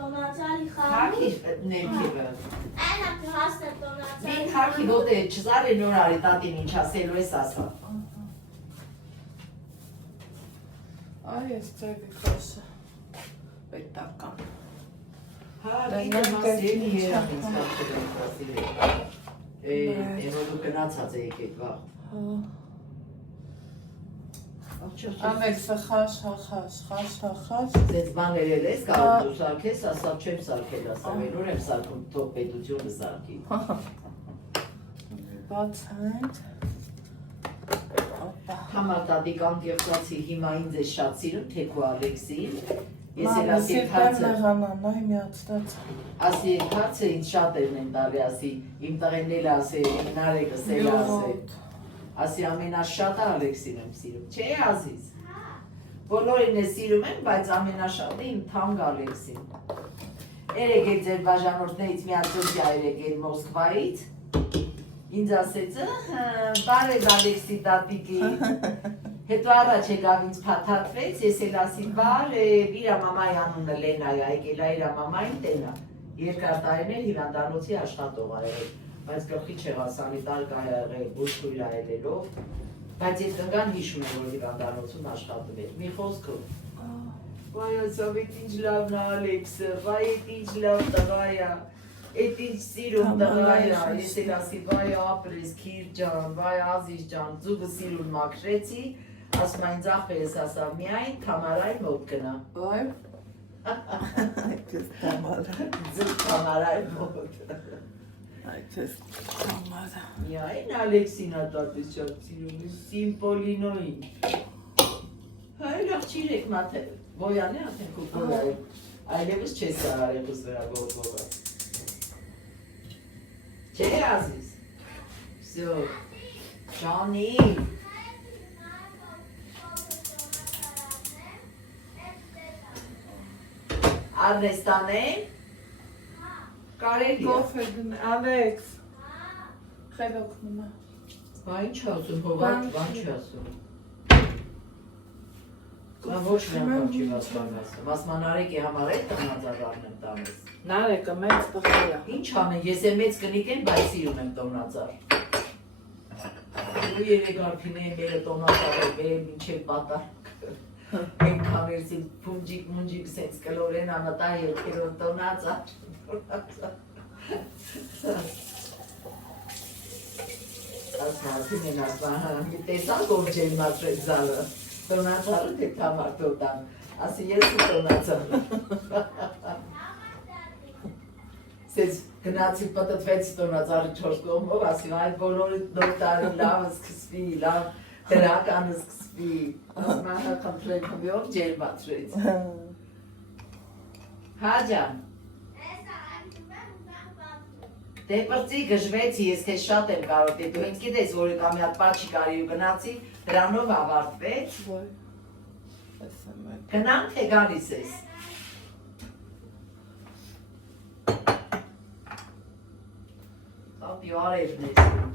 տոնացարի խաղի։ Թակի ներքևը։ Այն հաստ է տոնացարի։ Մի թակի ոտը չզարի նոր արի տատին ինչ ասելու ես ասա։ Այ ես ծերի խոսը պետական։ Հա, գիտը մասերի երամ ինձ կապչել եմ կասիրել։ Էնոդու գնացած է եկեք վաղ։ Ամեքսը խաշ, Ձեզ բաներ էլ ես կարող դու սարքես, ասա չեմ սարքել, ասա մենուր եմ սարքում, թող պետությունը սարքի։ Բաց հենց։ Համար տատիկ անկեղծացի հիմա ինձ է շատ սիրում, թեքու Ալեքսին։ Ես էլ Մամի ասի սիրտեր հարցը, մեղանան, այ միացնած։ ասի հարցը ինձ շատերն են տալի, ասի իմ տղեն էլ ասի, իմ նարեկս էլ ասի։ Ասի ամենաշատը Ալեքսին եմ սիրում, չէ Ազիզ։ Բոլորին է սիրում եմ, բայց ամենաշատը իմ թանկ Ալեքսին։ Երեկ էլ ձեր բաժանորդներից մի ածոզյա երեկ էլ Մոսկվայից, ինձ ասեց, բարև Ալեքսի տատիկի, հետո առաջ եկավ ինձ փաթաթվեց, ես էլ ասի բարև, իրա մամայի անունը Լենա է, եկել է իրա մամային տենա, երկար տարիներ հիվանդանոցի աշխատող ա եղել, բայց գլխի չեղասանիտար կա եղել, բուժքույր այլելով, բայց ես կնգան հիշում եմ, որ հիվանդանոցում աշխատում էր, մի խոսքով։ Վայ ասավ, էդ ինչ լավն է Ալեքսը, վայ էդ ինչ լավ տղա է, էդ ինչ սիրում տղա է, ես էլ ասի, վայ ապրես, քիր ջան, վայ Ազիզ ջան, ձուկը սիրուն մաքրեցի, ասում այն ձախվերս ասա, միայն Թամարայի մոտ գնա։ Այ, այդպես Թամարա։ Ձուկ Թամարայի մոտ։ Այդպես Թամարա։ Միայն Ալեքսին ա տատես շատ սիրում, Սիմպոլինոին։ Հայր աղջիր եք մաթե, բոյան է ատենք ու բոյա եք, այլևս չես սարարեղուս վրա բողբողը։ Չէ Ազիզ, վսյո, Ժանի։ Արնեստանեն, կարելի է։ Կոֆե դնե, Ալեքս։ Խել օգնում է։ Բա ինչ ասում, հովատ, բան չի ասում։ Բա ոչ միանգամ չի վասման ասում, վասման արեք է համար է տնածար արնեմ տանես։ Նարեկը մեծ տղա է։ Ինչ անեն, ես է մեծ կնիկ են, բայց սիրում եմ տոնածար։ Ու երեկ արփին է մերը տոնածար է, բերել մինչև պատարկ։ Ենք համերսին պունջիկ սենց կլորեն անատա երկերով տոնածար։ Ասմա, ասին են ասմա, մի տեսանք ով չեն մատրել զալը, տոնածարը թե Թամար տոտան, ասի ես ու տոնածարը։ Սենց գնացի պտտվեց տոնածարը չորս կողմով, ասի այդ բոլորի նոր տարի լավ սկսվի, լավ դրականը սկսվի, ասմա խնդրեք հմյով ջեր մատրեց։ Հա ջան։ Դե պրծի գժվեցի, ես քեզ շատ եմ կարող, դե դու ինձ գիտես, որ կա մի հատ պաչի կարի ու գնացի, դրանով ավարտվեց։ Գնանք թե գալիս ես։ Տատի արևն ես դու։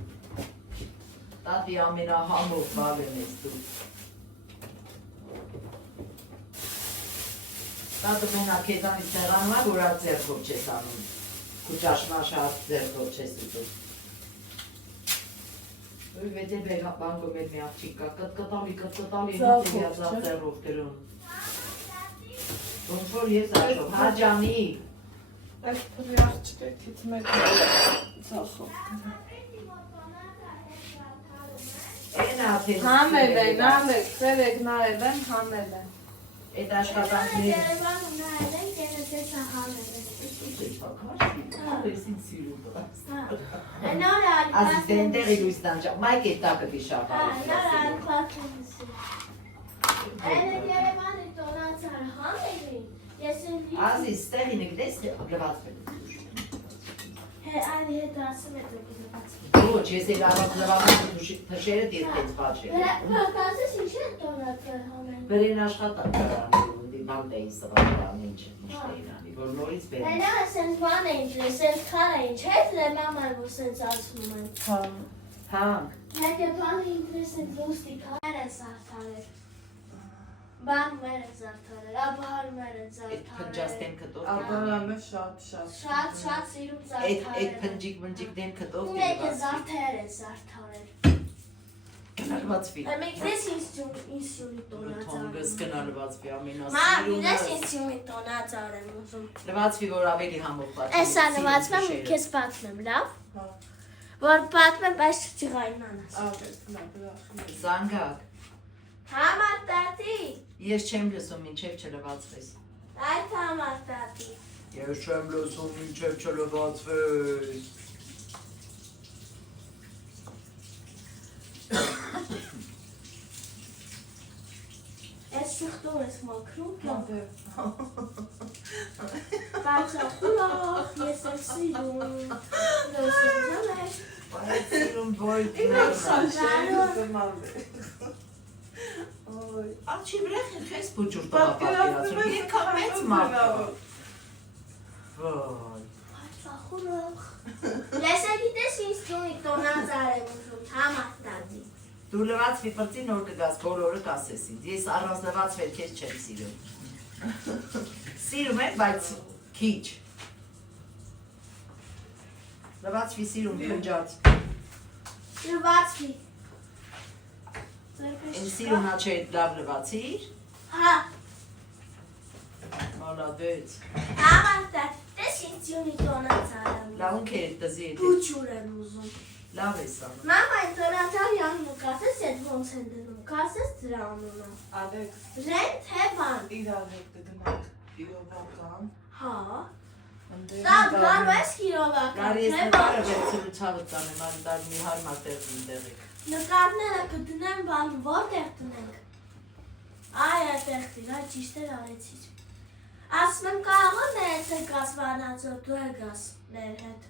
Տատի ամենահամով բավեն ես դու։ Տատը մենակ հետանից տեղանում է, որ այդ ձերքով չես անում։ Կուճաշմաշ ձերքով չես ուտում։ Որ վետե բանգում էր մի աղջիկ կա, կտկտալի, ինձ ձերով գրում։ Ոնց որ ես աշխով, հա ջանի։ Այս փրի աղջկեքից մեկը ծախով գրում։ Համել են, Ալեքս, երեք նայել են, համել են։ Այդ աշխատանքները։ Երևանում նայել ենք, երեքես համել են։ Ալեքսին սիրում է։ Նոր Ազիզ դենտեղի լույս տանջա, մայք է տակը դիշապարի։ նոր ալքվացնիսի։ Այն Երևանի տոնացար համել են, ես են Ազիզ ստեղի նգդես լվացվել։ Այն հետ ասում է դուք լվացվել։ Ոչ, ես էլ առանց լվացել թշերը դիրքեց պաչել։ Պրակասես ինչ է տոնացար համել։ Բրեն աշխատանք դրանի, բանտ էին սվարդան ինչ էին անի, որ նորից բերեն։ Այնա սենց բան էին ջրել, սենց քար էին չետ լեմաման, որ սենց ասում են։ Հանք։ Մեկը բան էին ջրել սենց լուստի քար է սարդարել։ Բան մեր են զարդարել, աբահար մեր են Այդ փնջած զարդարել։ դեմքը տով։ Աբրահամը շատ։ Շատ սիրում Այդ զարդարել։ փնջիկ դեմքը տով Ու մեկը զարդեր են զարդարել։ Գնալվածվի։ Մեկ դես ինստյունի տոնած Թոնգս գնալվածվի Մամ, ամենասիրունը։ դես ինստյունի տոնած արեմ ուզում։ Լվացվի, որ ավելի համով պատմի։ Էսա նվացում եմ ու քեզ պատմեմ, լավ։ Հա։ Որ պատմեմ, բայց չղայնանաս։ Աբրահամը։ Զանգակ։ Համար տատի։ Ես չեմ լսում մինչև չլվացվես։ Այդ համար տատի։ Ես չեմ լսում մինչև չլվացվես։ Ես սխտում ես մաքրում կյամ։ Հա։ Բայց ախուլախ, ես եմ սիրում։ Ես եմ զամեր։ Բայց սիրում ոյ Օй։ Աչի վրա խես բուջուր տողա պատկերացում։ Երկա մեծ մարդը։ Ոյ։ Բայց ախուլախ։ Լեսակի դես ինստյունի տոնած արեմ ուզում, համար տատի։ Դու լվացվի պրծի նոր կգաս, բոլորը կասես ինձ, ես առանց լվացվել քեզ չեմ սիրում։ Սիրում եմ, բայց քիչ։ Լվացվի սիրում փնջած։ Լվացվի։ Ինձ սիրում հա չէ լավ լվացիր։ Հա, Մալադեց։ համար տատի, դես ինստյունի տոնած արեմ։ Լավ ունք է տզի էդի։ Բուջուր եմ ուզում։ Լավ ես անում։ Մամա, այդ տոնածար յանու կասես էդ ոնց են դնում, կասես դրա անունը։ Ալեքս, Ռեն թե բան։ իրար հետ կգնանք իրովական։ Հա։ Ընդեր Դա գարու ես հիրովական, Գարի ես թե նկարը բան։ վերցրու ցավը տանեմ, անդար մի հարմար տեղին տեղիկ։ Նկարները կդնեմ բան, որտեղ տնենք։ Այ այդտեղ դիրա ճիշտ էր արեցիր։ Ասում եմ կարող է մեր հետ գաս վանածո, դու է գաս մեր հետ։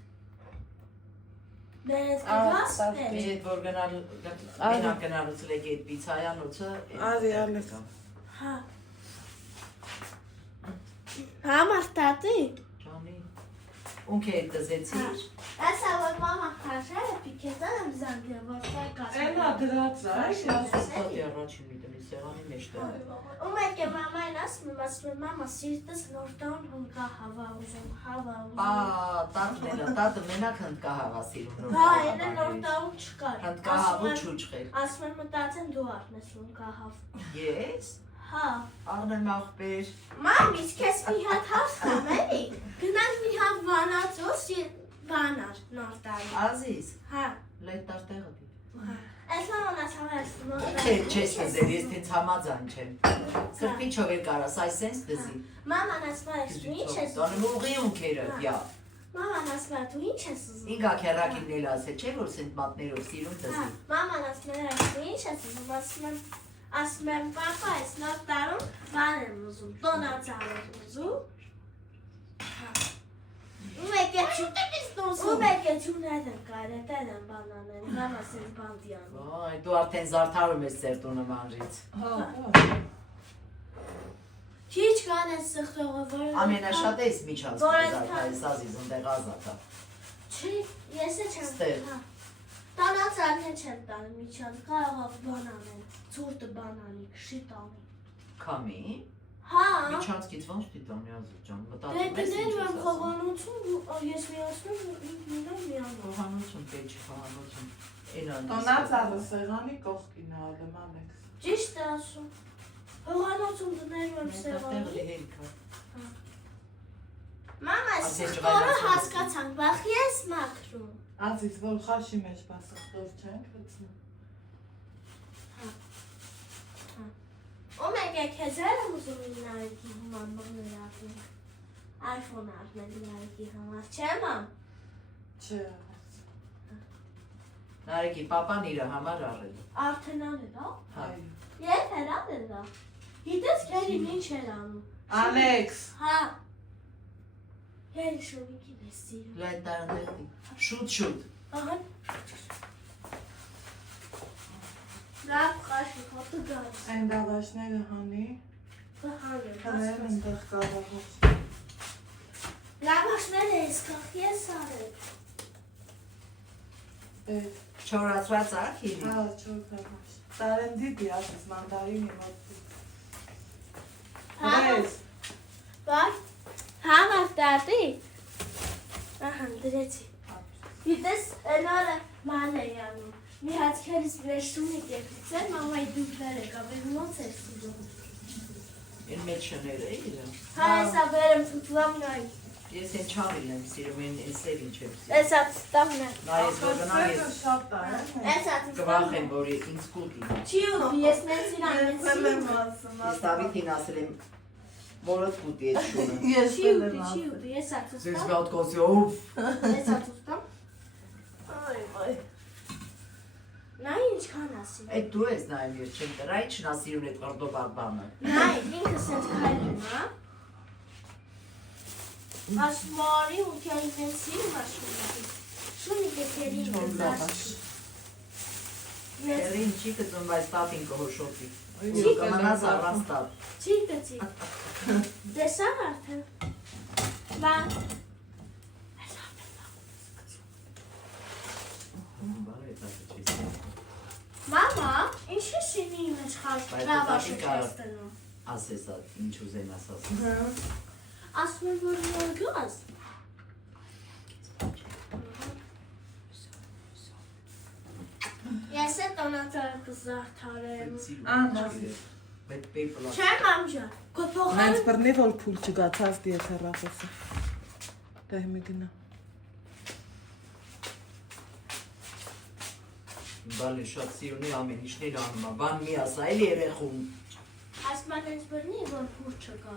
Մեր հետ կգաս Ահա, հետ։ Մի հետ որ գնալ մենակ գնալուց լեգի այդ պիցայանոցը։ Արի, Ալեքս։ Հա։ Համար տատի։ Ջանի։ Ունք է դզեցիր։ Ասա որ մամա քաշել է պիկետան եմ զանգել, որտեղ կաս։ Էնա դրած է, Ստատի առաջին մի տնի սեղանի մեջ դա։ Ու մեկ է մամային ասում եմ մամա սիրտս նոր տան հնկա հավա ուզում, հավա ուզում։ Տատն էլա, տատը մենակ հնդկա հավա սիրում նոր Հա, այնը նոր տան չկար։ Հնդկա հավու չուչխեր։ Ասում եմ մտածեմ դու առնես հնկա հավ։ Ես։ Հա։ Առնեմ աղբեր։ Մամ, իսկ ես մի հատ հասկամ էլի։ Գնանք մի հատ վանածոս բանար նոր տան։ Ազիզ։ Հա։ Լետ տարտեղը դի։ Այս մաման ասավես նոր Չէ, չես դզել, ես տենց համաձայն չեմ։ Սրպիչով է կարաս, այս սենց դզի։ Մաման ասում է դու ինչ ես Տանում ուղի ունքերը, յա։ Մաման ասում է դու ինչ ես ուզում։ Ինգա քերակին էլ ասել, չէ որ սենց մատներով սիրում դզի։ Մաման ասում է դու ինչ ես ուզում, ասում եմ պապա այս նոր տարում բան եմ ուզում, տոնածառ եմ ուզում։ Ու մեկ է ջուներ եմ կարետել եմ բանանել, մամա սենց բան դիանում։ Այ դու արդեն զարդարում ես ձեր տունը մանրից։ Քիչ կան ես սխտողը, որ Ամենաշատը ես միջանց Որ կուզարդ, այս ազիզ ընդեղ ազատա։ Չի, ես է չեմ Ստեղ։ Տանածարն չեմ տանում միջան, կարող բան անել, ցուրտը բան անի, քշի տանի։ Քամի։ Հա, Միջանցքից ոնց դիտամ Ազիզ ջան, մտածում դե ես դներ ինչ եմ ես ասում։ խողանություն, ես միացնում ինքնին միանում։ Խոհանություն, պեջի խոհանություն։ Էնան։ Տոնածառը սեղանի կողքին է ալեմ, Ալեքս։ Ճիշտ է ասում։ Խողանություն դներում եմ Տեղը սեղանի։ հերիքա։ Մամա, Ասել սխտորը ջղայնացում հասկացանք, բախ ես մաքրում։ Ազիզ, որ խաշի մեջ բասախտոր չենք հծնում։ Ու մեկ է քեզ եմ ուզում իմ նարեկի հման բղներ ապնենք, iPhone արնել նարեկի համար, չէ մամ։ Չէ, Նարեկի պապան իրը համար առել։ Արդեն անել, հա։ Հա։ Եվ էր անել դա։ Գիտես քերի ինչ էր անում։ Ալեքս, Հա։ Քերի շոմիկին է սիրում։ Լայ տարանեղի։ Շուտ։ Ահա։ Լավ խաշի հոտը գաս։ այն դավաշները հանի, Բհանը, հրեն հասկաս։ ընդեղ կավահոց։ Լավաշները ես կախ ես արել։ Չորացված ա, հիրի։ Հա, չոր կավահոց։ Տարեն դիդի ասես, մանդարինի մոտի։ Դրես։ Բար, համար տատի։ Ահա, դրեցի։ Գիտես, նորը ման է անում։ Մի հացքերից վերշունի կեպիցել, մամայի դուքներ եկավ, ոնց էր սիրում։ Են մեջ շները իրը։ Հա, էսա վերեմ թուտվամ նայ։ Ես են չավիլ եմ սիրում, են սև ինչ եմ սիրում։ Էսա տավն է։ Նա ես որ գնա ես շատ է։ Էսա կվախ եմ, որ ինձ կուտի։ Չի ուտի, ես մեծ իրան Ես Դավիթին ասել եմ, որոտ կուտի էտ շունը։ Ես Չի ուտի, եսա Ձեզ ծուստամ։ գատ կոսի, ով։ Եսա ծուստամ։ Այ։ Նայ ինչքան ասի։ Էդ դու ես նայում ես չեմ տրայ չնասիրում էդ կարդոբար բանը։ Նայ, ինքս էդ քայլում, հա։ Ասմարի ու քերի մեծ սիրում աշունի։ Շունի կեքերի ինքս Երին չի կծում, բայց տատին կհոշոտի։ Չի Կմանաս առանց տատ։ Չի կծի։ Դեսան արդեն։ Բան։ Բարի տատը չես։ Մամա, ինչի շինի մեջ խաշ լավաշը կստնում։ Ասես ինչ ուզեն ասաս։ Ասում եմ, որ նոր գազ։ Ես է տոնատար կզարդարեմ։ Բայց պեյպլա։ Չեմ ամջա, կոփոխան։ Նայց բռնի որ փուլ չգացած դիեթը ռախոսը։ Դա հիմի գնա։ Բալի շատ սիրունի ամեն ինչներ անում, բան մի ասա, էլ երեխուն։ Ասում եմ ինձ բռնի, որ փուր չկա։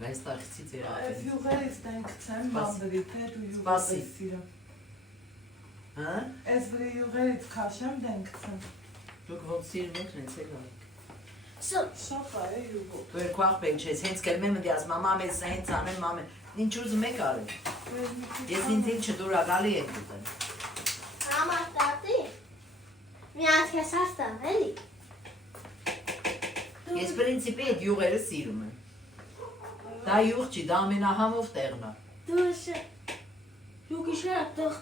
Բայց տախիցից Այս երախեն։ յուղերից տենքցեմ բամբրի թե դու յուղը Սպասի։ սիրում։ Հա? Այս վրի յուղերից քաշեմ տենքցեմ։ Դուք ոնց սիրում եք նենց էլ ա։ Շատ է յուղը։ Դու երկու աղբեն չես, հենց կելմ եմ դի ասում, մամա մեզ հենց անեմ, մամա, ինչ ուզում եք արել։ Ես ինձ ինչ դուրա գալի եք ուտեն։ Համար տատի։ Մի հատ քեզ հաստամ, էլի։ Ես պրինցիպի այդ յուղերը սիրում եմ։ Դա յուղ չի, դա ամենահամով տեղն է։ Դու շե։ Դու գիշերը տղ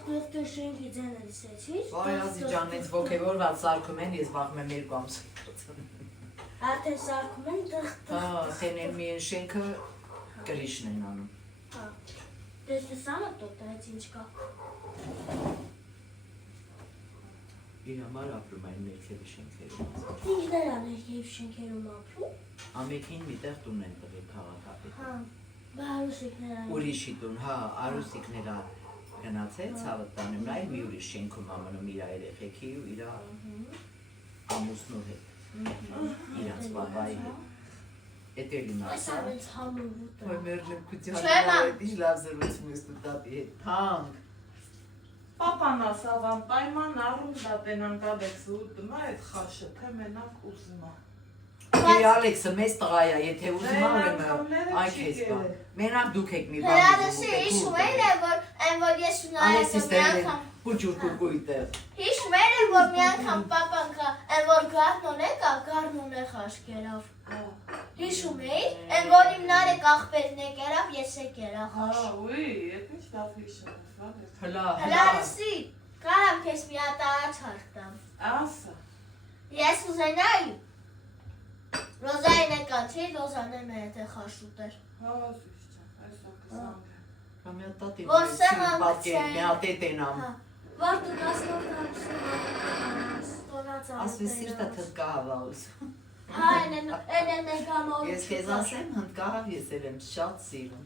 շենքի ձենը լսեցի՞ր։ Վայ ազի ջան, ինձ ոգևորված սարքում են, ես վախում եմ 2 ամս։ Արդեն սարքում են տղ։ Հա, խենեն մի են շենքը կրիշն են անում։ Հա։ Դες սանը տոտայց ինչ կա։ Իր համար ապրում այն ներքևի շենքերում։ Ինչներ աներ եւ շենքերում ապրում։ Ամեքին միտեղ տուն են տվել քաղաքապետ։ Հա։ Բարուսիկներ այն։ Ուրիշի տուն, հա, արուսիկներա գնացել, ցավը տանում, նա էլ մի ուրիշ շենքում ամնում իր երեխեքի ու իր ամուսնու հետ։ Իրանց բաբայի հետ։ Էդ էլ իմ Այս ասա։ ամենից համոուտ Ոյ է։ մեր լեքության Չեմ ամ։ հետ ինչ լավ զրուցում ես դու տատի հետ։ Թանկ։ Պապան ասավան պայման առում դա տենան գալեքս ու դմա այդ խաշը թե մենակ ուզմա։ Դե Ալեքսը մեծ տղա է, եթե ուզում ա ուրեմն այ քեզ բան։ Մենակ դուք եք մի բան Հրադասի հիշում էր որ այն որ ես Ալեքսիս ունայել տեղ մի է անգամ փուջուր կուկույտը։ հիշում էր որ մի անգամ պապան կա այն որ գարնոն է խաշկերավ։ Հիշում էի, այն որ իմ նարեկ աղբերն է կերավ, ես է կերա խաշ։ Ուի, այդ ինչ լավ հիշում ես, Հլա, Հլարսի, կարամ քեզ մի հատ առաջ հարկտամ։ ասա։ Ես ուզենայի Ռոզային է կանչի, Ռոզանեմ է եթե խաշ ուտեր։ Հա, սիշ, այսօր կսանք։ Կամյա տատի Որ սեղան պատկեր, գցեն։ մի հատ էտ են ամ։ Որ դու դասնորդան ստորած Ասվի սիրտը թտկահավաուս։ Հա, են է գամոր։ Ես քեզ ասեմ, հնդկահավ ես էլ եմ շատ սիրում։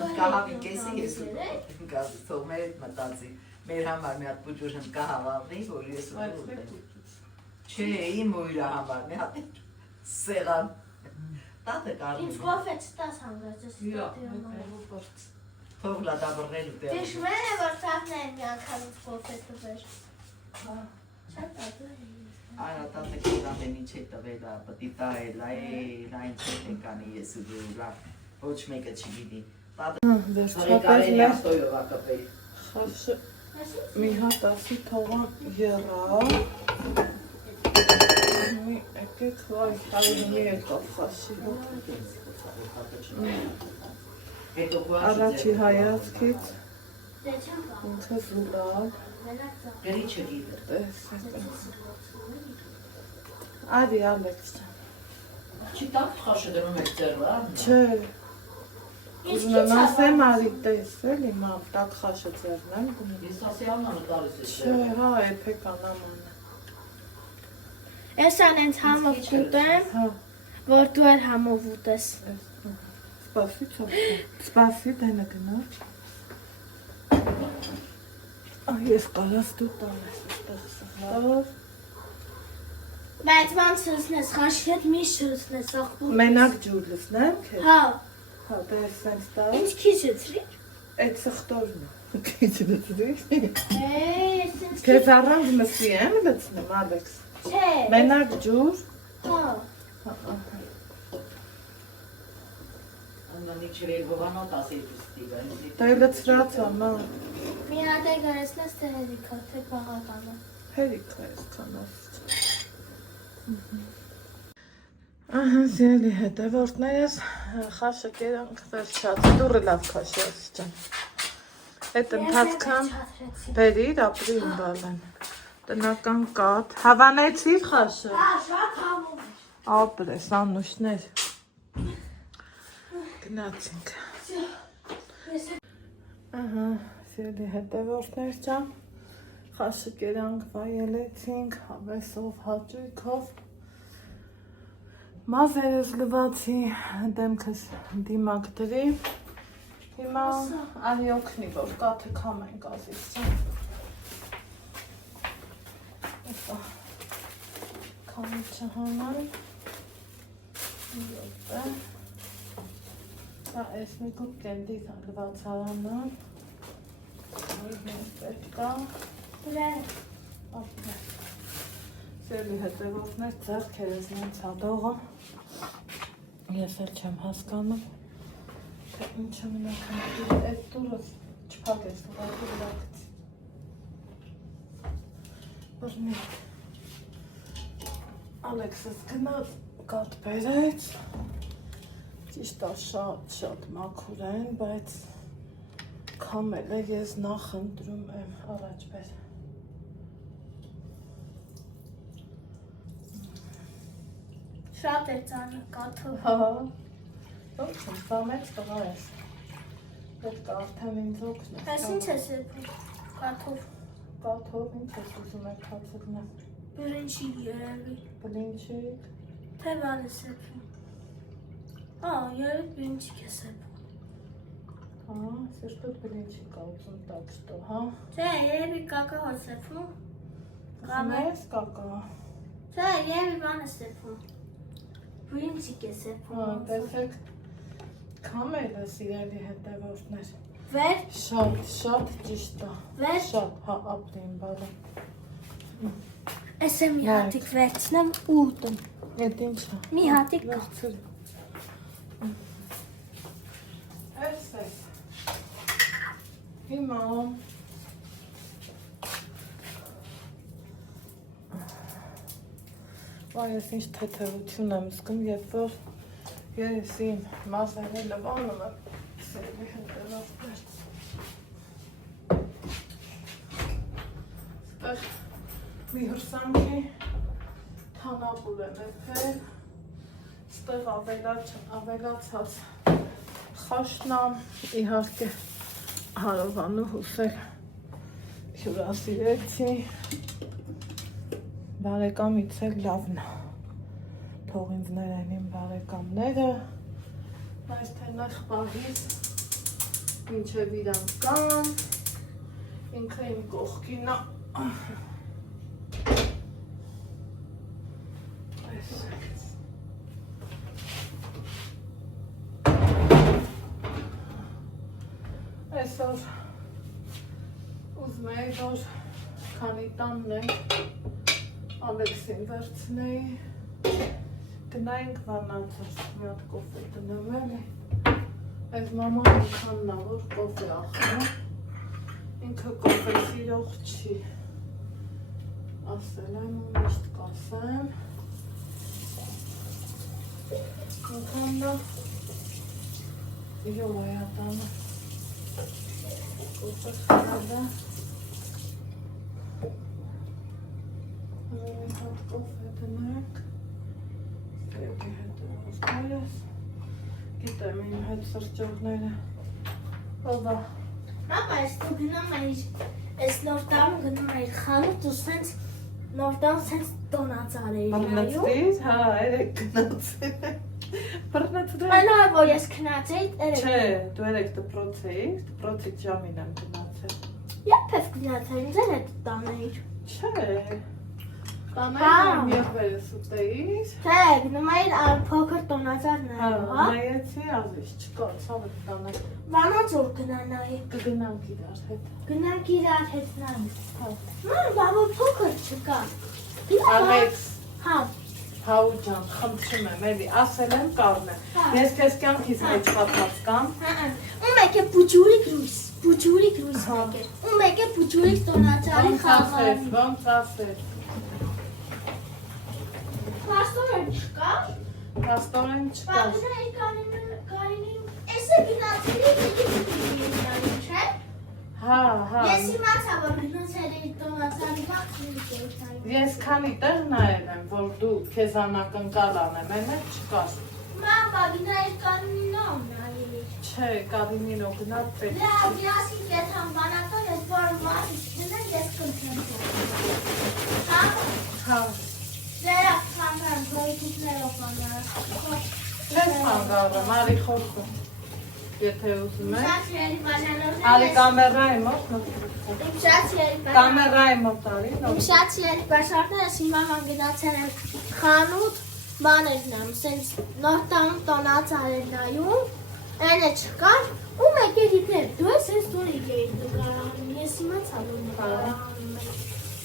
Հնդկահավի կեսը ես ուտում գազի, թող մեր հետ մտածի։ Մեր համար մի հատ պուջուր հնդկահավ ավնի, որ ես ուտում։ Չէ, իմ ու իրա համար մի հատ սեղան։ Տատը կարմի։ Ինձ կոֆեց տաս հանգած ես Թող լա դա բռնելու տեղ։ Դիշմեն է, որ տատն է մի անգամ ինձ կոֆե տվեր։ Շատ տատը է։ Այա տատը կերան են ինչ է տվել, պտի տա է, լա ինչ է կանի ես ու դու լա, ոչ մեկը չգիտի։ Տատը Վերջապես է աստոյով ակպել։ խաշը մի հատ ասի թողան եռա։ Մի եկեք վայ, հայրումի եկավ խաշի Առաջի հայացքից Դե չեմ կա։ ինքս ուտալ Գրի չգիտը։ Ադի Ալեքս Չի տակ խաշը դնում եք ձեռը, Չէ։ Ուզում եմ ասեմ արի տեսել իմ տակ խաշը ձեռն եմ գնում։ Ես ասի անանը տալիս է Չէ, հա, էփեկան ամանը։ Ես անենց համով կուտեմ, Հա, որ դու էր համով ուտես։ սպասի չոք։ Սպասի դենը գնա։ Ես կարաս դու տանես այդտեղ սխտով։ Բայց ման չլսնես, խաշի հետ միշտ չլսնես, աղբուր։ Մենակ ջուր լսնեմ քեզ։ Հա, Հա, դե սենց տա։ ինձ քիչ էցրի։ Այդ սխտորն է։ Քիչ լսրի։ Ես ինձ Քեզ առանց մսի եմ լցնեմ, Ալեքս։ չէ։ Մենակ ջուր։ Հա, Աննա մի չրել բողանոտ ասել ստիվը։ Դե լցրած ամա։ մի հատ է գարեսնես թե հերիքա, թե բաղականը։ Հերիք է կանով։ Ահա զելի հետևորդներս խաշը կերանք վերջած, դուրը լավ խաշի ասիճան։ Այդ ընթացքան բերիր ապրի իմ բալեն։ Տնական կատ, հավանեցիր խաշը։ Հա, շատ համով էր։ Ապրես, անուշներ։ Գնացինք։ Ահա, զելի հետևորդներ ջան, խաշը կերանք վայելեցինք, հավեսով, հաճույքով։ Մազերս լվացի, դեմքս դիմակ դրի, հիմա անի օգնի, որ կաթը կամ ենք ասից չան։ Կամի չհանան, դա ես մի կուպ կենդի լվացարանը, պետք կա, Ուրեն, ապրե։ Սելի հետևորդներ ձեռքերս նենց հադողը, ես էլ չեմ հասկանում, թե ինչը մնական այդ դուրս չպակես տղայդի վրակցի։ Բրնի, Ալեքսս գնաց կատ բերեց, ճիշտ է շատ մաքուր են, բայց կամել է ես նախ ընտրում եմ առաջ բեր։ շատ է ծանը կաթով։ Հա, ոչ եմ, սա մեծ տղա ես, պետք է արդեն ինձ օգնես։ Այս ինչ ես էպում, կաթով։ Կաթով ինչ ես ուզում եք հացրնեմ, Բրինչի երևի, բլինչիկ, թե բան ես էպում։ Հա, երևի բրինչիկ ես էպում։ հա, սրտոտ բլինչիկ ա ուզում տակ շտո, հա։ Չէ, երևի կակա ես էպում։ Ուզում ես կակա, Չէ, երևի բան ես էպում։ Բրինչիկ ես հա, էպում։ տեսեք, կամել է սիրելի հետևորդներ, Վեր, շատ ճիշտ է, վեր, շատ, հա, ապրին բալը, ես եմ մի հատիկ վերցնեմ ու ուտեմ։ ետ ինչ է։ Մի հատիկ կա։ Վերցրի։ Այս ես, հիմա, Այս ինչ թեթևություն եմ զգում, երբ որ ես իմ մազերը լվանում եմ, սերի հետևորդներ։ Ստեղ մի հրսանքի թանապուր եմ էփել, ստեղ ավելացած խաշնամ, իհարկե հարովանու հուսել հյուրասիրեցի, բարեկամից էլ լավն է, թող ինձ ներեն իմ բարեկամները, այս թե նեղ պահից մինչև իրանք կան, ինքը իմ կողքին է, այսօր ուզում էի, որ քանի տանն ենք Ալեքսին վերցնեի, գնայինք վանացր, մի հատ կոֆե տնեմ էլի, այս մաման ինքանն է, որ կոֆե ախնում, ինքը կոֆե սիրող չի, ասել եմ ու միշտ կասեմ, ինքանն է, իում այատանը, կոֆե խրավ է, Հատ կոֆե տնենք, Պետք է հետևոսներս, գիտեմ իմ հետ սրճողները, ովա։ Մամա, ես դու գնում էիր, ես նոր տանը գնում էիր խանութ ու սենց նոր տան սենց տոնածար էիր նայում։ Բռնացրիր, հա, երեք գնացել բռնացրել։ Այնա որ ես քնած էի, երեք։ Չէ, դու երեք դպրոց էիր, դպրոցի ժամին եմ գնացել։ Երբ ես գնաց էի, ինձ հետ տան էիր։ Չէ, տանայում և վերս ուտեիր։ Չէ, գնում էիր փոքր տոնածար նայում, հա։ Նայեցի, ազիզ, չկա, ցավը տանայ։ Վանոց որ գնանայի։ Կգնանք իրար հետ։ Գնանք իրար հետ նայում։ Ման, բաբա փոքր չկա։ Ալեքս, Հա։ Հաու ջան, խնդրում եմ, էլի, ասել եմ կառնեմ։ Ես քեզ կյանքից մեջ պատված կամ։ Ու մեկ է փուջուրիկ լույս մեկ էր։ Ու մեկ է փուջուրիկ տոնածարի խաղալի։ Ոնց ասել։ Պաստորեն չկա։ Պաստորեն չկա։ Պաստորեն կարինին, էսը գնացել էի չէ։ Հա։ Ես իմացա, որ գնացել էի տոնածարի վաղ։ Ես քանի տեղ նայել եմ, որ դու քեզ անակնկալ անեմ, այնպես չկար։ Մամա, գնայր կարինինով նայել։ Չէ, Կարինինով գնալ պետք է։ Լավ, միասին կեթան բանատոր ես, որ մարդից գնեմ, ես կնքեմ։ Հա։ Հա։ Դերա խանգարեմ, գոյքիքներով անար։ Չես խանգարում, արի խոսում։ Եթե ուզում ես։ Շատ երի բաժանորդներ Արի ես։ կամերայի մոտ Իմ շատ երի Կամերայի մոտ արի։ բաժանորդներ ես հիմա ման գնացել եմ խանութ, բաներ նայում, սենց նոր տանում տոնածար էր նայում, այն է չկար, ու մեկ է դիտել, դու ես ես դուրի գեիր նկարանում, ես իմացա որ նկարանում եմ։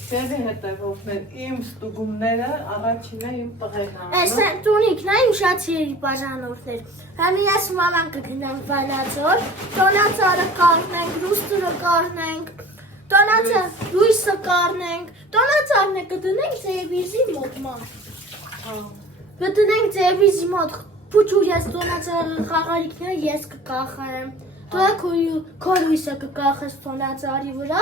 Ձեզի հետևողներ, իմ ստուգումները առաջինը իմ տղեն Այս են տունիքն է իմ շատ երի բաժանորդներ, համի ես մաման կգնանք վանածոր, տոնածարը կարնենք, ռուստուրը կարնենք, լույսը կարնենք, տոնածարն է կդնենք ձևիզի մոտ ման։ Կդնենք ձևիզի մոտ, փուչուր ես տոնածարը խաղալիքները ես կկախեմ, դու քո լույսը կկախես տոնածարի վրա,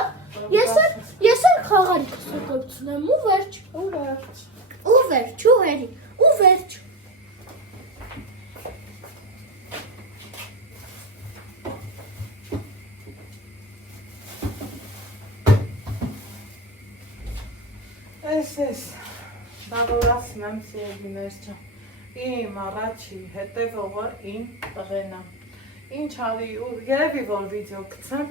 ես էլ խաղալիքը սոտորցնեմ ու վերջ, ու հերի, ու վերջ։ Ես, բաղորասում եմ սիրելիներ ջան, իմ առաջի հետևողը իմ տղենա, ինչ արի ու երևի որ վիդեո կցեմ,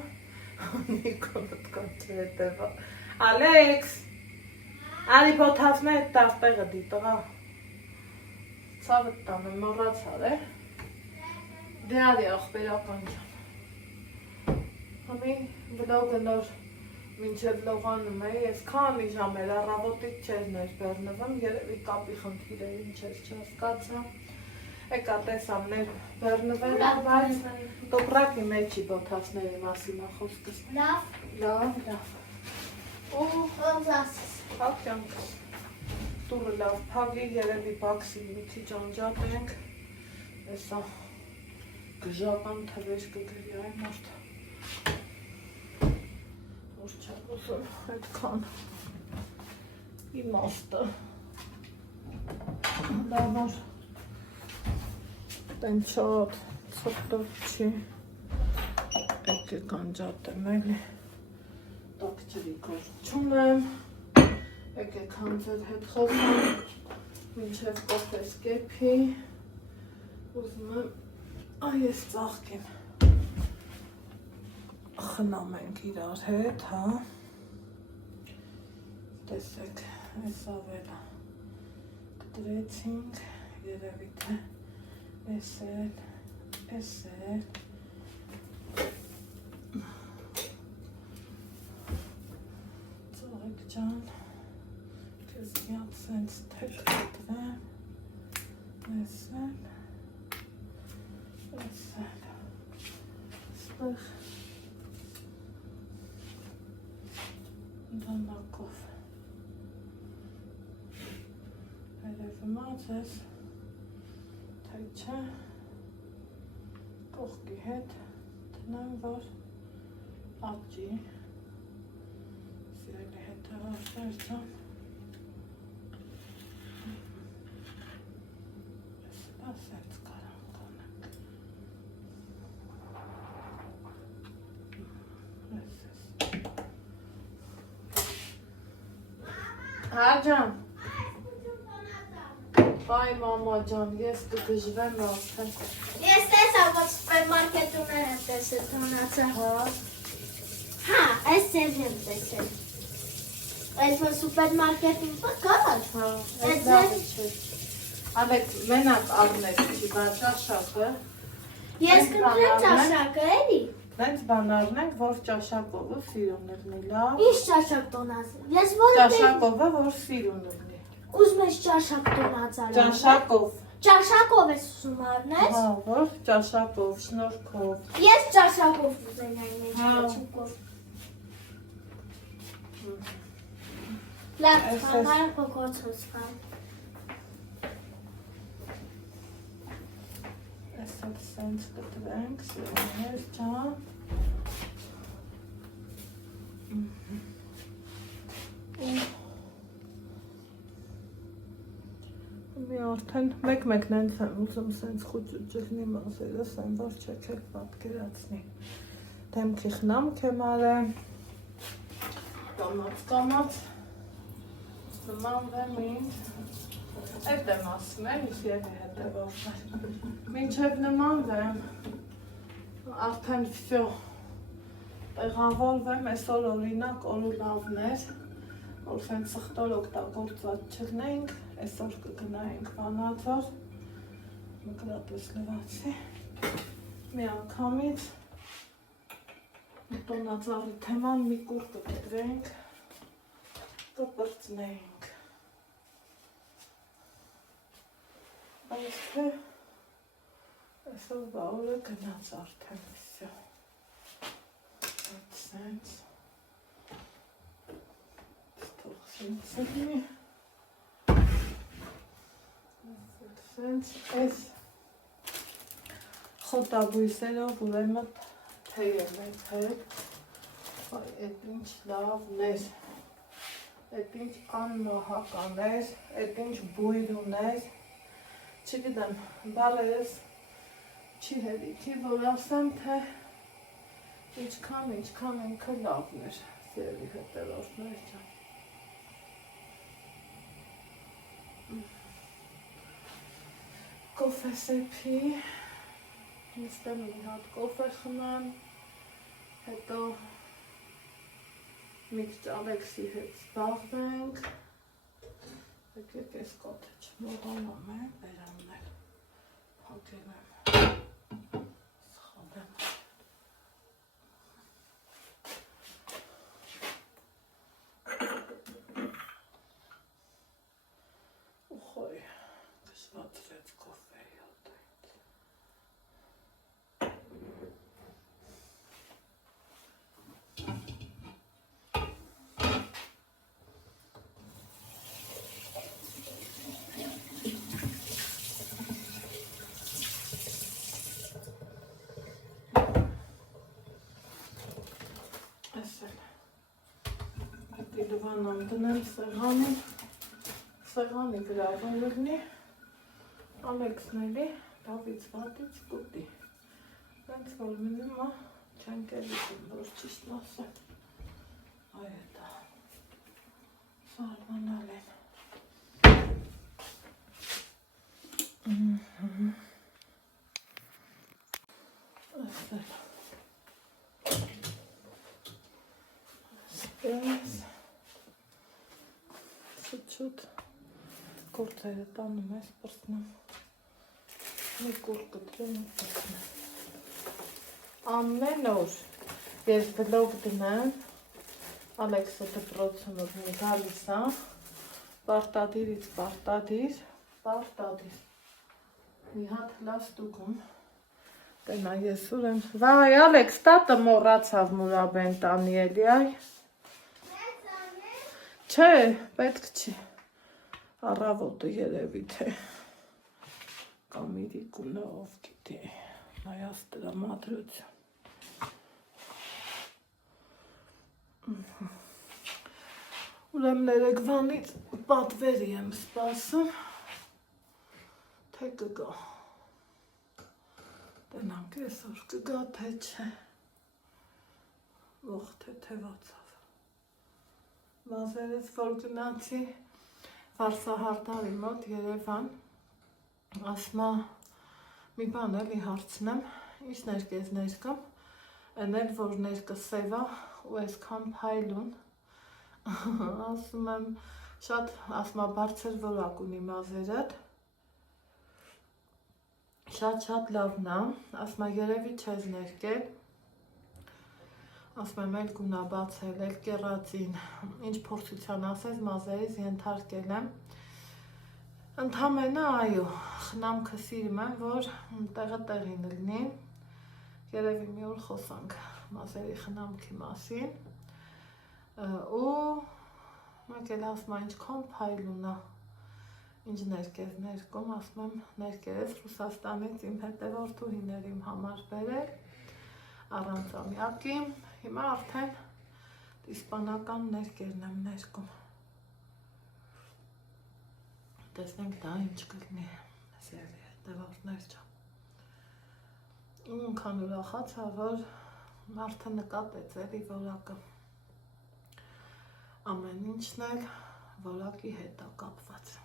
Նիկոլոտ կանչի հետևա, Ալեքս, արի բոթասնե հետ տաստեղը դիտղա, ցավը տանը մորացար է, դե արի աղբերական ջան, համի վլոգը նոր մինչև լողանում է, ես քանի ժամ էր առավոտից չէր բեռնվում, երևի կապի խնդիր է, ինչ ես չհասկացա, եկա տեսամ ներ բեռնվել, բայց տոպրակի մեջի բոթասների մասին է խոսքս։ Լավ։ Ու Ոնց ասես։ հատ կյանքս, տուրը լավ փագի, երևի բաքսի մի քիչ անջատենք, էսա գժական թվեր կգրի այ մարդ։ Որ չեմ ուզում այդքան իմաստը դավոր տեն շատ ծոտով չի եկեք անջատեմ էլի տակ ջրի կոր չունեմ եկեք հանձեր հետ խոսանք մինչև կոֆես կեփի ուզում եմ այս ծաղկեմ խնամ ենք իրար հետ, հա, տեսեք, այս ավելը կտրեցինք, երևի թե ես էլ, ծաղիկ ջան, կեզ միատ սենց թեք կտրեմ, ես էլ, ստեղ դանակով երևմած ես թե չէ կողքի հետ տնեմ որ աճի սիրելի հետևորդներ ջան Ասենց կարամ կանենք։ Հա ջան։ Բայ մամա ջան, ես կգժվեմ արդեն։ Ես տեսա, որ սուպերմարկետումներ եմ տեսել տոնացա։ Հա, այս ձև եմ տեսել։ Այս որ սուպերմարկետում կար։ Հա, այս լավը չէ։ Ալեք, մենակ առնեք, բա ճաշակը։ Ես կընտրեմ ճաշակը, էլի։ Նենց բան առնենք, որ ճաշակովը սիրուն լինի, լավ։ Ինչ ճաշակ տոնացել։ Ես որ Ճաշակովը, որ սիրուն լինի։ ուզում ես ճաշակ տոնացալ։ Ճաշակով։ Ճաշակով ես ուզում առնես։ Հա, որ ճաշակով, շնորհքով։ Ես ճաշակով ուզենայի մեջ Հա։ ճաշակով։ Լավ, խաղար կոկոցոց խաղ։ Այսօր սենց կտրենք, սիրուներ ջան։ Մի արդեն մեկ-մեկ նենց եմ ուզում սենց խուճուճիղնի մասերը սեն, որ չեք պատկերացնի։ Դեմքի խնամք եմ արեմ, կամաց, նմանվեմ ինձ, էդ եմ ասում եմ, իս եվի հետևորդներ, մինչև նմանվեմ, արդեն վսյո, տեղավորվեմ, այսօր օրինակ օրուլավներ, որ սենց սխտոր օգտագործված չլնենք, այսօր կգնայինք բանածոր, մկրատես լվացի, մի անգամից, տոնածարի թեման մի կուր կգտրենք, կպրծնենք, այս թե այսօր բաուրը գնաց արդեն վսյո, այդ սենց, Սենցի Սենց այս խոտաբույսերով ուրեմն թեյ եմ այդ հետ այդ ինչ լավն էր այդ ինչ անմահական էր այդ ինչ բույր ուներ չգիտեմ բարերս չի հետիքի որ ասեմ թե ինչքան ինքը լավն էր սիրելի հետևորդներ ջան Կոֆե սեփի, նստեմ մի հատ կոֆե խմեմ, հետո մի քիչ Ալեքսի հետ զբաղվենք, եկեք այս կոթը չմոռանամ վերանալ, փակեմ եմ, սխալեմ։ Ուխոյ, կշվացրեց կոֆեի հոտայից։ Այսել, հետի դվանամ դնեմ սեղանի գրավում լգնի, Ալեքսն էլի լավից վատից կուտի, հենց որ մինիմա չենկելիս եմ, որ ճիշտ ասեմ, այ էտա, սարմանալ են։ Այսել, այսպես, շուտ գործերը տանում ես պրծնում, մի կուր կտրում ու պրծնում։ Ամեն օր ես վլոգ դնեմ, Ալեքսը դպրոցում մի գալիս է, պարտադիրից պարտադիր, մի հատ լաստուկում, տենա ես ուրեմ, վայ Ալեքս տատը մոռացավ մուրաբեն տանի էլի այ, չէ, պետք չի, առավոտը երևի թե, կամ իրիկունը ով գիտի, նայաս դրա մադրություն։ Ուրեմն երեկվանից պատվերի եմ սպասում, թե կգա։ Տնանք այսօր կգա թե չէ, ողջ թեթևացավ, մազերս որ գնացի Վարսահարդարի մոտ Երևան, ասմա մի բան էլի հարցնեմ, ինչ ներկեզ ներկամ, են էլ որ ներկը սևա ու այսքան փայլուն, ասում եմ շատ ասմա բարձր որակ ունի մազերդ, շատ լավն է, ասմա երևի չես ներկել, ասում եմ էլ գունա բացել, էլ կերածին, ինչ փորձության ասես մազերից ենթարկել եմ, ընդամենը այո, խնամքը սիրում եմ, որ տեղը տեղին լինի, երևի մի օր խոսանք մազերի խնամքի մասին, ու մեկ էլ ասում եմ ինչքան փայլուն է, ինչ ներկես ներկում, ասում եմ ներկերես Ռուսաստանից իմ հետևորդուհիներ իմ համար բերել, առանց ամյակի, հիմա արդեն իսպանական ներկերն եմ ներկում, տեսնենք դա ինչ կլինի, սիրելի հետևորդներ ջան, ու ինքան ուրախացա, որ մարդը նկատեց էլի որակը, ամեն ինչն էլ որակի հետ է կապված.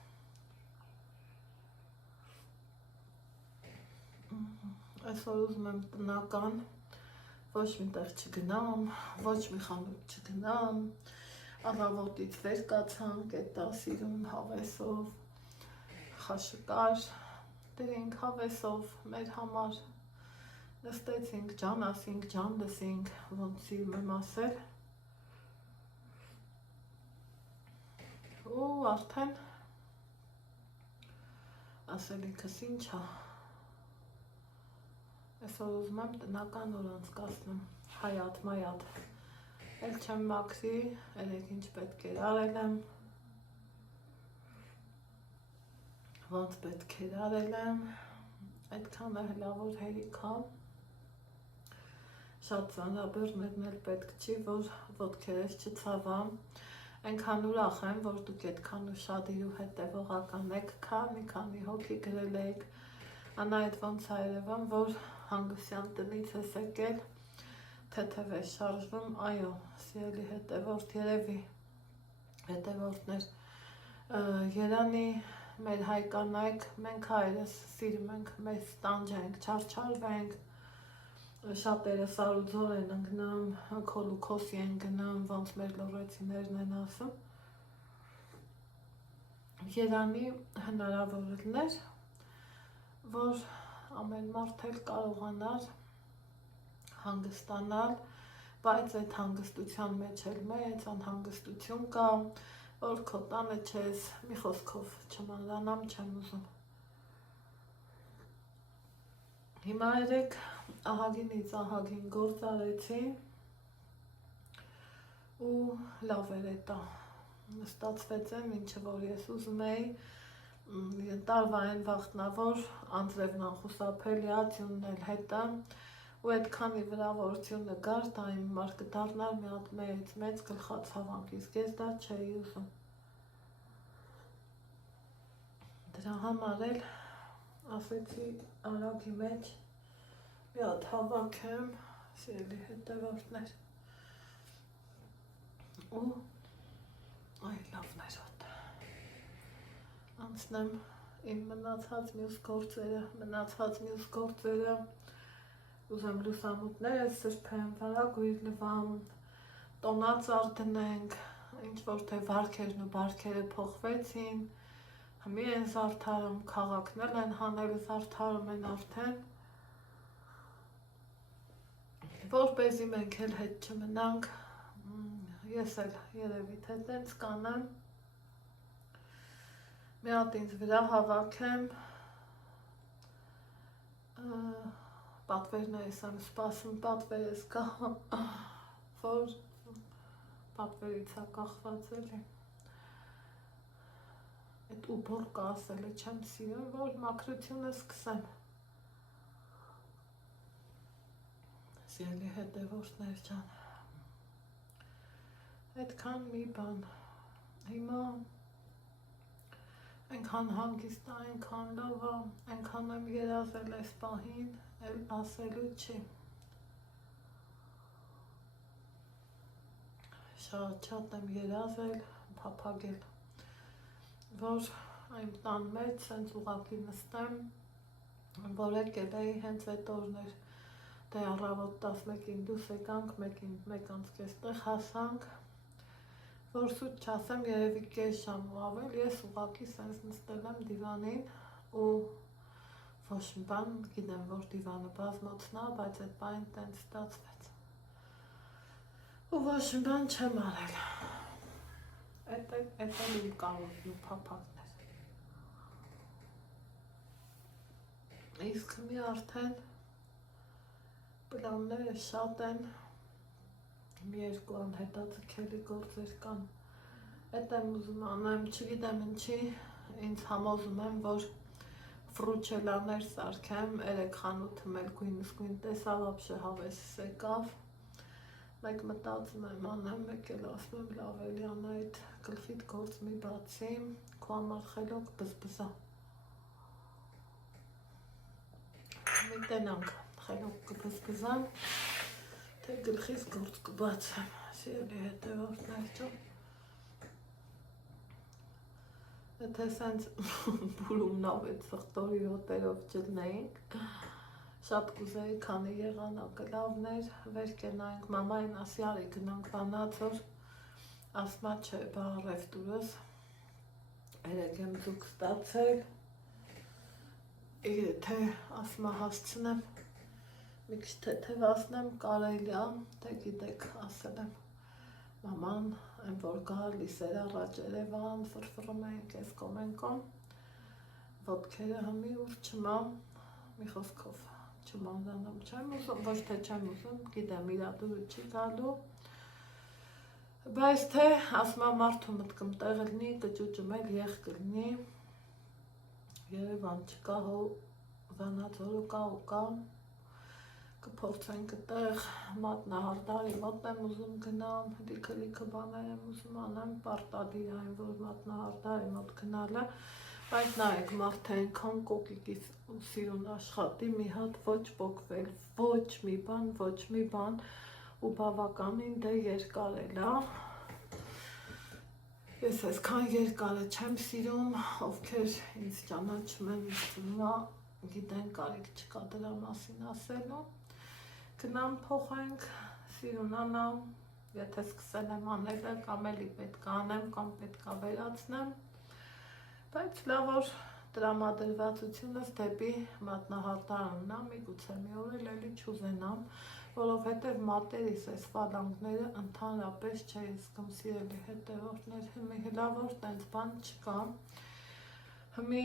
Այսօր ուզում եմ տնական, ոչ մի տեղ չգնամ, ոչ մի խանութ չգնամ, առավոտից վեր կացանք, էտ սիրուն հավեսով, խաշկար, դրինք հավեսով մեր համար, նստեցինք, ջան ասինք, ջան լսինք, ոնց սիրում եմ ասել, ու արդեն ասելիքս ինչ է, այսօր ուզում եմ տնական օր անցկացնում, հայատ մայատ, էլ չեմ մաքրի, երեք ինչ պետք էր արել եմ, ոնց պետք էր արել եմ, այդքան է հլավոր հերիք է, շատ ծանրաբեռներն էլ պետք չի, որ ոտքերես չցավամ, այնքան ուրախ եմ, որ դուք այդքան ուշադիր ու հետևողական եք, քանի հոգի գրել եք, անայդ ոնց է Երևան, որ հանգուսյան տնից ես եկել, թեթև է շարժվում, այո, սիրելի հետևորդ երևի, հետևորդներ, Երանի մեր հայ կանայք, մենք հայերս սիրում ենք, մեզ տանջենք, չարչարվենք, շատերը սարուձոր են ընգնում, քոլուքոսի են գնում, ոնց մեր լորեցիներն են ասում, Երանի հնարավոր լիներ, որ ամեն մարդ էլ կարողանար հանգստանալ, բայց այդ հանգստության մեջ էլ մեծ անհանգստություն կա, որ քո տանը չես, մի խոսքով չմանրանամ չեմ ուզում։ Հիմա երեք ահագինից ահագին գործ արեցի ու լավ էր էտա, ստացվեց եմ ինչը որ ես ուզում էի, տարվա են վաղտնավոր անձրևնան խուսափելիացյունն էլ հետը ու այդքանի վրավորությունը գար, դա իմ մար կդառնար մի հատ մեծ գլխացավանք, իսկ ես դա չէի ուզում։ Դրա համար էլ ասեցի արագի մեջ մի հատ հավաքեմ, սիրելի հետևորդներ, ու այ լավներ հատ անցնեմ իմ մնացած մյուս գործերը, ուզեմ լուսամուտներս սրբեմ, վարագույր լվամ, տոնածառ դնենք, ինչ-որ թե վարքերն ու բարքերը փոխվեցին, հմի են զարդարում, քաղաքն էլ են հանել զարդարում են արդեն, որպեսզի մենք էլ հետ չմնանք, ես էլ երևի թե տենց կանեմ, մի հատ ինձ վրա հավաքեմ, պատվերն այս եմ սպասում, պատվերս կա, որ պատվերից է կախված էլի, այդ ուբոր կա ասելը չեմ սիրում, որ մաքրությունը սկսեմ, սիրելի հետևորդներ ջան, այդքան մի բան, հիմա այնքան հանգիստ է, այնքան լավ է, այնքան եմ երազել այս պահին, էլ ասելու չի։ Շատ եմ երազել, փափագել, որ այն տան մեջ սենց ուղղակի նստեմ, որ եկել էի հենց այդ օրներ, դե առավոտ 11-ին դուրս եկանք, 1:30 տեղ հասանք, որ սուտ չասեմ երևի կես ժամ ու ավել, ես ուղղակի սենց նստել եմ դիվանին ու ոչ մի բան, գիտեմ, որ դիվանը բազմոցն է, բայց այդ բանին տենց ստացվեց։ Ու ոչ մի բան չեմ արել։ Այդ էլ իմ կարոտն ու փափակն էր։ Իսկ մի արդեն պլանները շատ են, մի երկու անհետաձգելի գործեր կան, այդ եմ ուզում անեմ, չգիտեմ ինչի, ինձ համոզում եմ, որ ֆրուչելաներ սարքեմ, երեք խանութում էլ գույնսգույն տեսա, վաբշե հավեսս եկավ, մեկ մտածում եմ անեմ, մեկ էլ ասում եմ լավ էլի անա այդ գլխիդ գործ մի բացի, քո համար խելոք բզբզա։ Մի տենանք, խելոք կբզբզամ, թե գլխից գործ կբացեմ, սիրելի հետևորդներ ջան։ Եթե սենց բուրումնավ այդ սխտորի հոտերով ջլնեինք, շատ կուզեի, քանի եղանակը լավն էր, վեր կենայինք, մամային ասի արի գնանք վանացոր, ասմա չէ, բա առև դուրս, երեկ եմ ձուկ ստացել, թե ասմա հասցնեմ, մի քիչ թեթևացնեմ, կարելի է, թե գիտեք, ասել եմ, մաման, այն որ գալիս էր առաջ Երևան, ֆրֆռում էինք ես կոմենկոմ, ոտքերը հմի ուր չմամ, մի խոսքով չմանրանում չեմ ուզում, ոչ թե չեմ ուզում, գիտեմ իրադուրը չի գալու, բայց թե ասմա մարդու մտքում տեղ լինի, կճուճում էլ եխ կլինի, Երևան չկա հո Վանաձորը կա ու կա, կփորձենք այդտեղ մատնահարդարի մոտ եմ ուզում գնամ, լիքը բաներ եմ ուզում անեմ, պարտադիր այն, որ մատնահարդարի մոտ գնալը, բայց նայեք մարդ է այնքան կոկիկից ու սիրուն աշխատի, մի հատ ոչ պոկվել, ոչ մի բան ու բավականին դե երկար էլ է, ես այսքան երկարը չեմ սիրում, ովքեր ինձ ճանաչում են ծնվա, գիտեն կարիք չկա դրա մասին ասելու, գնամ փոխենք, սիրունանամ, եթե սկսել եմ անելը, կամ էլի պետք է անեմ, կամ պետք է վերացնեմ, բայց լավ որ տրամադրվածությունս դեպի մատնահարդարն է, միգուցե մի օր էլի չուզենամ, որովհետև մատերիս այս ֆալանգները ընդհանրապես չէի զգում սիրելի հետևորդներ, հմի հլավոր տենց բան չկա, հմի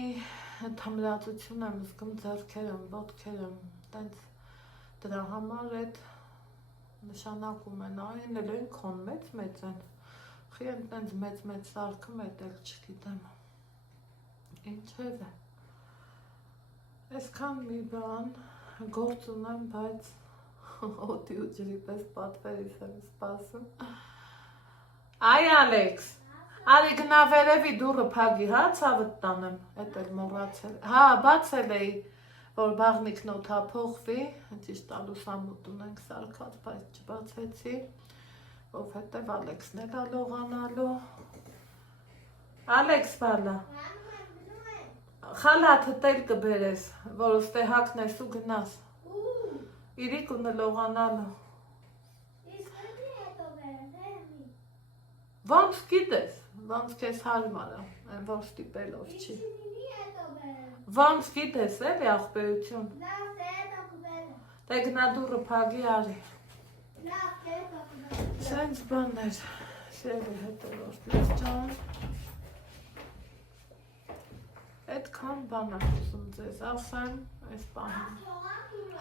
թմրածություն եմ զգում ձեռքերում, ոտքերում, տենց դրա համար այդ նշանակում են, այն էլ են քոն մեծ են, խի են տենց մեծ սարքում էդ էլ չգիտեմ, ինչև է, այսքան մի բան, գործ ունեմ, բայց օդի ու ջրի պես պատվերից եմ սպասում, այ Ալեքս, արի գնա վերևի դուրը փագի, հա ցավդ տանեմ, էդ էլ մոռացել, հա բացել էի, որ բաղնիքն օդափոխվի, ճիշտ լուսամուտ ունենք սարքած, բայց չբացեցի, ովհետև Ալեքսն էլ լողանալու, Ալեքս բալա, խալաթը տել կբերես, որ ուստե հակնես ու գնաս, իրիկ ու նլողանալու, ոնց գիտես, ոնց կես հարմար է, այն որ ստիպելով չի, ոնց գիտես էլի աղբերություն, դե գնա դուրը փագի արի, սենց բաններ, սիրելի հետևորդներ ջան, այդքան բան եմ ուզում ձեզ ասեմ, այս բանը,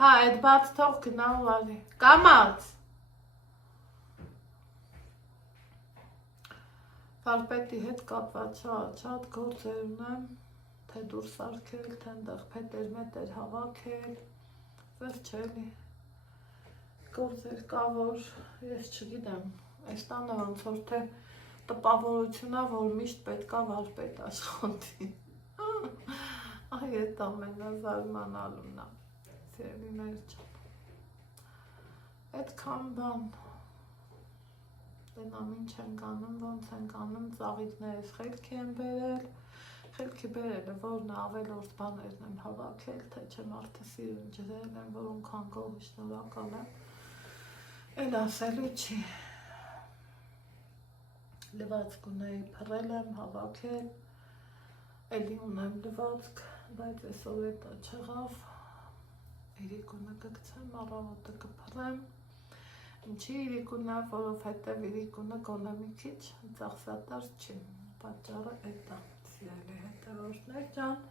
հա այդ բաց թող գնա ու արի, կամաց, վարպետի հետ կապված շատ գործեր ունեմ, թե դուր սարքել, թե ընդեղ փետեր հավաքել, վերջելի, գործեր կա, որ ես չգիտեմ, այս տանը ոնց որ թե տպավորություն է, որ միշտ պետք է վարպետ աշխատի, այ էդ ամենազարմանալուն է, սիրելիներ ջան։ Այդքան բան։ Դենամ ինչ ենք անում, ոնց ենք անում, ծաղիկներս խելքի են բերել։ Խելքի բերելը, որն ավելորդ բաներն են հավաքել, թե չէ մարդը սիրուն ջրել են, որոնքան գոհ շնորհակալ եմ։ Էլ ասելու չի։ Լվացք ունեի, փռել եմ, հավաքել, էլի ունեմ լվացք, բայց այսօր էտա չեղավ, իրիկունը կգցեմ, առավոտը կփռեմ, ինչի իրիկունը, որովհետև իրիկունը գոնե մի քիչ ծախսատար չի, պատճառը էտա, սիրելի հետևորդներ ջան,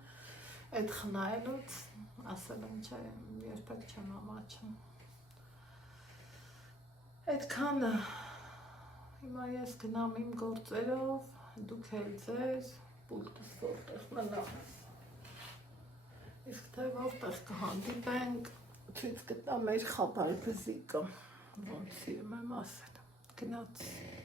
այդ խնայելուց, ասել եմ չէ, երբեք չեմ ամաչում, այդքանը, հիմա ես գնամ իմ գործերով, դուք էլ ձեզ, պուլտս որտեղ մնա, իսկ թե որտեղ կհանդիպենք, ցույց կտամ մեր խաբար բզիկը, ոնց սիրում եմ ասել, գնացի։